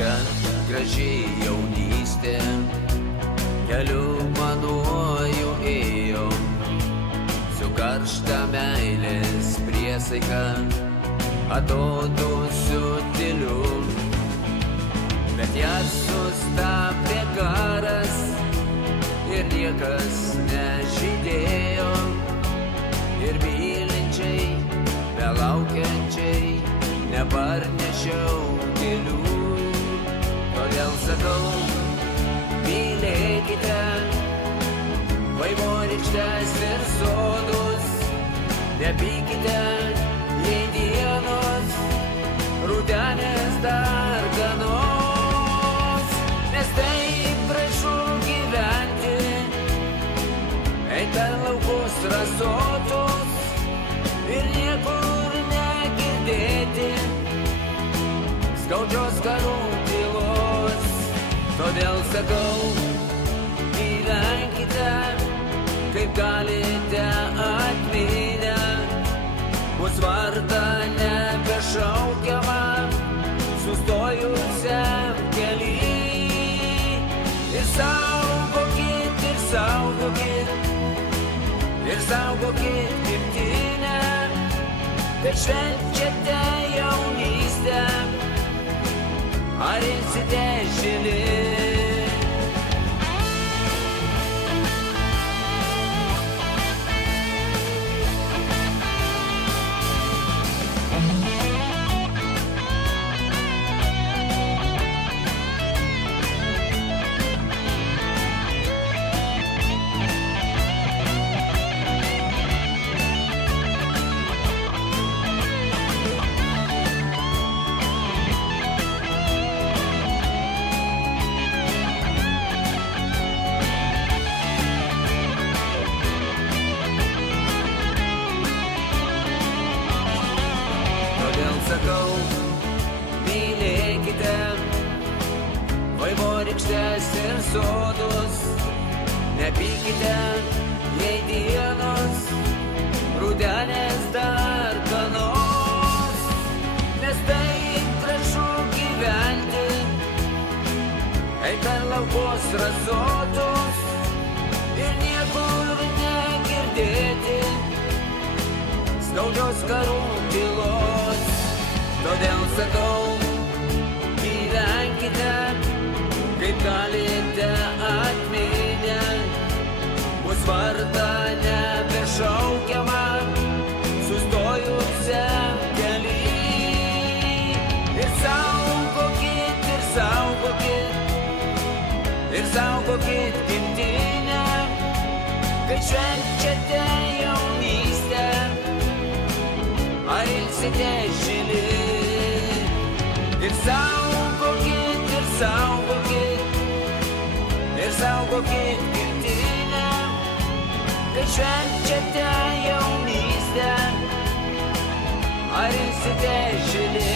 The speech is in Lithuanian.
kokia graži jaunystė, keliu manuoju ėjo, su karšta meilės priesaika, atodusiu tyliu. Bet ją sustabdė karas ir niekas nežydėjo, ir mylinčiai, belaukiančiai neparnešiau gėlių. Todėl sakau, mylėkite vaivorykštes ir sodus, nepykite, jei dienos rudenės darganos, nes taip gražu gyventi, eit per laukus rasotus ir niekur negirdėti skaudžios karų tylos. Todėl sakau, gyvenkite, kaip galite atminę, bus vardą nebešaukiamą, sustojusiam kely. Ir saugokit, ir saugokit, ir saugokit gimtinę, kad švenčiate jaunystę, ar ilsite žili. Sakau, mylėkite vaivorykštes ir sodus, nepykite, jei dienos rudenės darganos, nes taip gražu gyventi, eit per laukus rasotus ir niekur negirdėti skaudžios karų tylos. Todėl sakau, gyvenkite, kaip galite atminę, bus vardą nebešaukiamą, sustojusiam kely. Ir saugokit, ir saugokit, ir saugokit gimtinę, kai švenčiate jaunystę, ar ilsite žili. Ir saugokit, ir saugokit, ir saugokit gimtinę, kai švenčiate jaunystę, ar ilsite žili.